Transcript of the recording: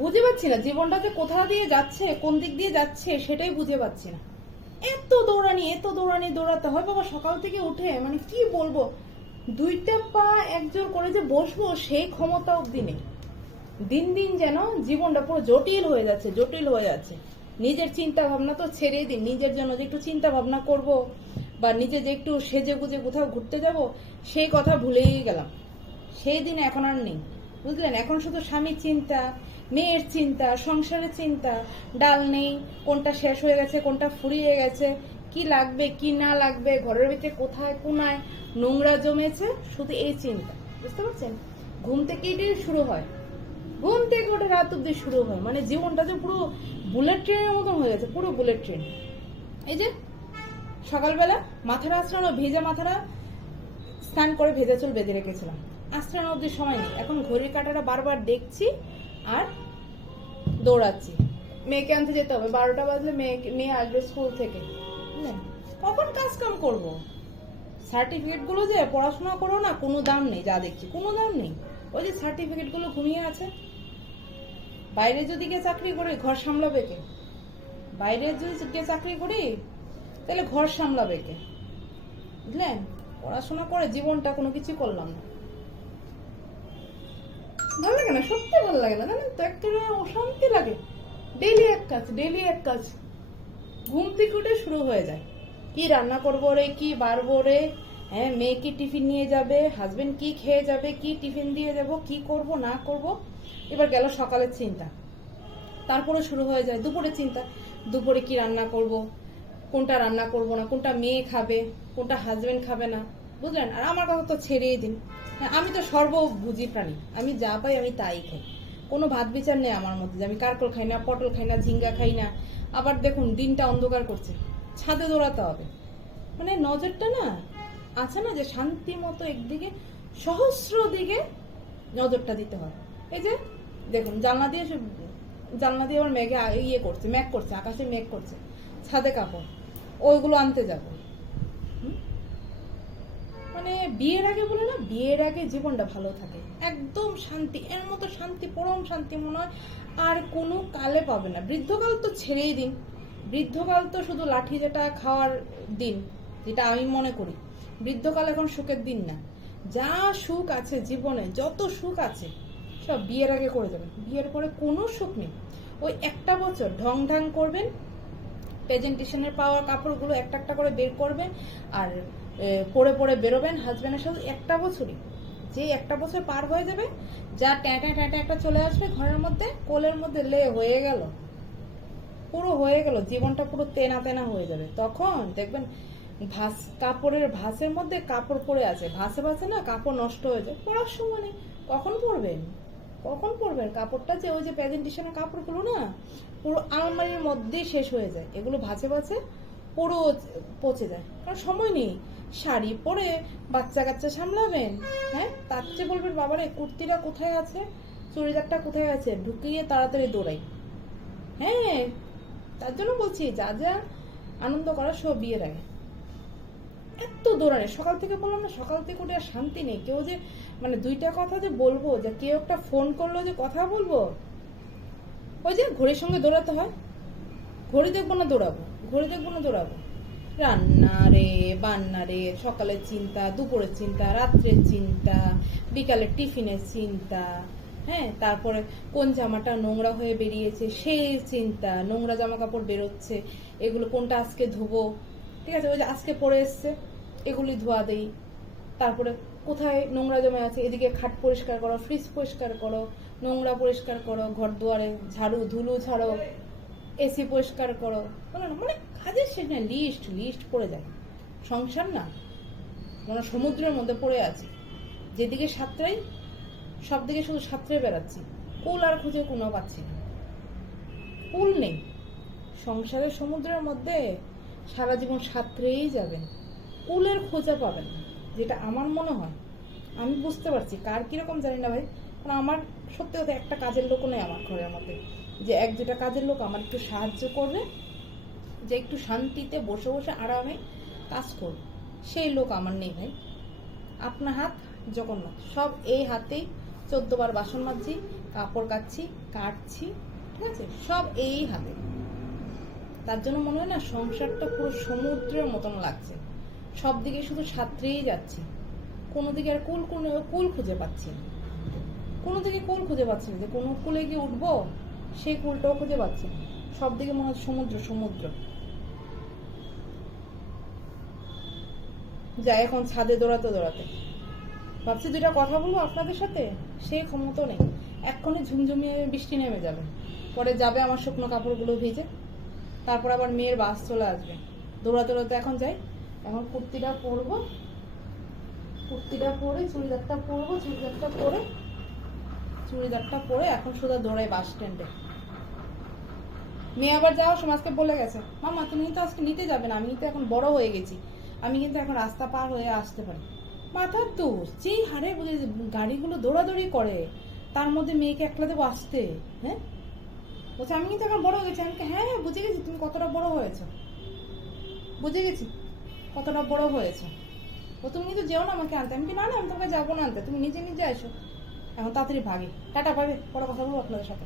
বুঝে পাচ্ছি না জীবনটা যে কোথা দিয়ে যাচ্ছে, কোন দিক দিয়ে যাচ্ছে সেটাই বুঝে পাচ্ছি না। এত দৌড়ানি দৌড়াতে হয় বাবা সকাল থেকে উঠে, মানে কি বলবো, দুইটা পা একজোর করে যে বসবো সেই ক্ষমতা অব্দি নেই। দিন দিন যেন জীবনটা পুরো জটিল হয়ে যাচ্ছে। নিজের চিন্তা ভাবনা তো ছেড়েই দিন, নিজের জন্য যে একটু চিন্তা ভাবনা করব বা নিজে যে একটু সেজে গুজে কোথাও ঘুরতে যাব সেই কথা ভুলেই গেলাম। সেই দিন এখন আর নেই, বুঝলেন? এখন শুধু স্বামীর চিন্তা, মেয়ের চিন্তা, সংসারের চিন্তা। ডাল নেই, কোনটা শেষ হয়ে গেছে, কোনটা ফুরিয়ে গেছে, কি লাগবে কি না লাগবে, ঘরের ভিতরে কোথায় কোনায় নোংরা জমেছে, শুধু এই চিন্তা। বুঝতে পারছেন? ঘুম থেকে এটাই শুরু হয়, ঘুম থেকে ওটা রাত অব্দি শুরু হয়। মানে জীবনটা যে পুরো বুলেট ট্রেনের মতন হয়ে গেছে, পুরো বুলেট ট্রেন। এই যে সকালবেলা মাথাটা আঁচড়ানো, ভেজা মাথাটা স্নান করে ভেজা চুল বেঁধে রেখেছিলাম, আঁচড়ানো অব্দি সময় নেই। এখন ঘড়ির কাঁটাটা বারবার দেখছি আর দৌড়াচ্ছি। মেয়েকে আনতে যেতে হবে, 12টা বাজলে মেয়ে আসবে স্কুল থেকে। বুঝলেন? কখন কাজ কাম করবো? সার্টিফিকেট গুলো যে পড়াশোনা করো না, কোনো দাম নেই, যা দেখছি কোনো দাম নেই। ওই যে সার্টিফিকেট গুলো ঘুমিয়ে আছে। বাইরে যদি গিয়ে চাকরি করি ঘর সামলাবে কে? বাইরে যদি গিয়ে চাকরি করি তাহলে ঘর সামলাবে কে? বুঝলেন? পড়াশোনা করে জীবনটা কোনো কিছু করলাম না। ভালো লাগে না, সত্যি ভালো লাগে না, জানেন তো, একেবারে অশান্তি লাগে। ডেইলি এক কাজ, ঘুম থেকে উঠে শুরু হয়ে যায়। কি রান্না করবো রে, কি বাড়বো রে, হ্যাঁ মেয়ে কি টিফিন নিয়ে যাবে, হাজবেন্ড কি খেয়ে যাবে, কি টিফিন দিয়ে যাব, কি করব না করব। এবার গেল সকালের চিন্তা, তারপরে শুরু হয়ে যায় দুপুরের চিন্তা। দুপুরে কি রান্না করব, কোনটা রান্না করব না, কোনটা মেয়ে খাবে, কোনটা হাজবেন্ড খাবে না। বুঝলেন? আর আমার কথা তো ছেড়েই দিন, হ্যাঁ, আমি তো সর্বভুজি প্রাণী, আমি যা পাই আমি তাই খাই। কোনো ভাত বিচার নেই আমার মধ্যে যে আমি কারকল খাই না, পটল খাই না, ঝিঙ্গা খাই না। আবার দেখুন দিনটা অন্ধকার করছে, ছাদে দৌড়াতে হবে। মানে নজরটা না আছে না যে শান্তি মতো একদিকে সহস্র দিকে নজরটা দিতে হয়। এই যে দেখুন জানলা দিয়ে আবার মেঘে মেঘ করছে, আকাশে মেঘ করছে, ছাদে কাপড় ওইগুলো আনতে যাবো। মানে বিয়ের আগে বলে না, বিয়ের আগে জীবনটা ভালো থাকে, একদম শান্তি, এর মতো শান্তি, পরম শান্তি মনে হয় আর কোনো কালে পাবে না। বৃদ্ধকাল তো ছেড়েই দিন, বৃদ্ধকাল তো শুধু লাঠি যেটা খাওয়ার দিন, যেটা আমি মনে করি। বৃদ্ধকাল এখন সুখের দিন না। যা সুখ আছে জীবনে, যত সুখ আছে সব বিয়ের আগে করে যাবেন, বিয়ের পরে কোনো সুখ নেই। ওই একটা বছর ঢং ঢং করবেন, প্রেজেন্টেশনের পাওয়া কাপড়গুলো একটা একটা করে বের করবেন আর পরে পরে বেরোবেন হাজব্যান্ডের সাথে। একটা বছরই, যে একটা বছর পার হয়ে যাবে, যা ট্যাঁটা ট্যাঁটা একটা চলে আসবে ঘরের মধ্যে, কোলের মধ্যে হয়ে গেল, পুরো হয়ে গেল, জীবনটা পুরো তেনা তেনা হয়ে যাবে। তখন দেখবেন কাপড়ের ভাঁজের মধ্যে কাপড় পরে আছে, ভাসে ভাসে না কাপড় নষ্ট হয়ে যায়, পরার সময় নেই। কখন পরবেন কাপড়টা? যে ওই যে প্রেজেন্টেশনের কাপড়গুলো না পুরো আলমারির মধ্যে শেষ হয়ে যায়, এগুলো ভাঁজে ভাঁজে পুরো পচে যায়, কারণ সময় নেই। শাড়ি পরে বাচ্চা কাচ্চা সামলাবেন, হ্যাঁ, তার চেয়ে বলবেন বাবারে কুর্তিটা কোথায় আছে, চুড়িদারটা কোথায় আছে, ঢুকিয়ে তাড়াতাড়ি দৌড়াই। হ্যাঁ, তার জন্য বলছি যা যা আনন্দ করার সব বিয়ের আগে। এত দৌড়ানে সকাল থেকে, বললাম না সকাল থেকে উঠে আর শান্তি নেই। কেউ যে মানে দুইটা কথা যে বলবো, যে কেউ একটা ফোন করলো যে কথা বলবো, ওই যে ঘড়ির সঙ্গে দৌড়াতে হয়, ঘড়ি দেখবো না দৌড়াবো। রান্না রে বান্না রে, সকালের চিন্তা, দুপুরের চিন্তা, রাত্রের চিন্তা, বিকালের টিফিনের চিন্তা, হ্যাঁ, তারপরে কোন জামাটা নোংরা হয়ে বেরিয়েছে সেই চিন্তা, নোংরা জামা কাপড় বেরোচ্ছে, এগুলো কোনটা আজকে ধোবো, ঠিক আছে, ওই যে আজকে পরে এসছে এগুলি ধোয়া দেই। তারপরে কোথায় নোংরা জমে আছে, এদিকে খাট পরিষ্কার করো, ফ্রিজ পরিষ্কার করো, নোংরা পরিষ্কার করো, ঘর দুয়ারে ধুলো ঝাড়ো, এসি পরিষ্কার করো, মানে কাজের শেষ না, লিস্ট পড়ে যায়। সংসার না মানে সমুদ্রের মধ্যে পড়ে আছে, যেদিকে সাঁতরাই সব দিকে শুধু সাঁতরে বেড়াচ্ছি, কুল আর খুঁজে কোনো পাচ্ছি না, কুল নেই। সংসারের সমুদ্রের মধ্যে সারা জীবন সাঁতরেই যাবেন, কুলের খোঁজা পাবেন না, যেটা আমার মনে হয়। আমি বুঝতে পারছি, কার কিরকম জানি না ভাই, কারণ আমার সত্যি কথা একটা কাজের লোকও নেই আমার ঘরের মধ্যে, যে এক দুটা কাজের লোক আমার একটু সাহায্য করবে, যে একটু শান্তিতে বসে বসে আরামে কাজ করবে, সেই লোক আমার নেই ভাই। আপনার হাত জগন্নাথ, সব এই হাতেই 14 বার বাসন মাজছি, কাপড় কাটছি, ঠিক আছে, সব এই হাতে। তার জন্য মনে হয় না সংসারটা পুরো সমুদ্রের মতন লাগছে, সব দিকে শুধু সাঁতরেই যাচ্ছি, কোনো দিকে আর কুল খুঁজে পাচ্ছি না, কোনো দিকে কুল খুঁজে পাচ্ছি না, যে কোনো কুলে গিয়ে উঠবো সেই কুলটাও খুঁজে পাচ্ছি না, সব দিকে মনে হয় সমুদ্র। যাই এখন ছাদে দৌড়াতে ভাবছি দুইটা কথা বলবো আপনাদের সাথে, সে ক্ষমতা নেই, এক্ষুনি ঝুমঝুমিয়ে বৃষ্টি নেমে যাবে, পরে যাবে আমার শুকনো কাপড়গুলো ভিজে, তারপর আবার মেয়ের বাস চলে আসবে। দৌড়াতে এখন যাই, এখন কুর্তিটা পরে চুড়িদারটা পরে এখন শুধু দৌড়াই বাস স্ট্যান্ডে। মেয়ে আবার যাওয়ার সময় আজকে বলে গেছে, মামা তুমি কিন্তু আজকে নিতে যাবে না, আমি কিন্তু এখন বড় হয়ে গেছি, আমি কিন্তু এখন রাস্তা পার হয়ে আসতে পারি। মাথার তো যেই হারে গাড়িগুলো দৌড়াদৌড়ি করে, তার মধ্যে মেয়েকে একলা দেবো আসতে? হ্যাঁ, বলছে আমি কিন্তু এখন বড় হয়ে গেছি। আমি হ্যাঁ বুঝে গেছি তুমি কতটা বড় হয়েছো, ও তুমি কিন্তু যেও না আমাকে আনতে। আমি কি না আমি তোমাকে যাবো না আনতে, তুমি নিজে এসো। এখন তাড়াতাড়ি ভাগে, টাটা, পাবে, পরে কথা বলবো আপনাদের সাথে।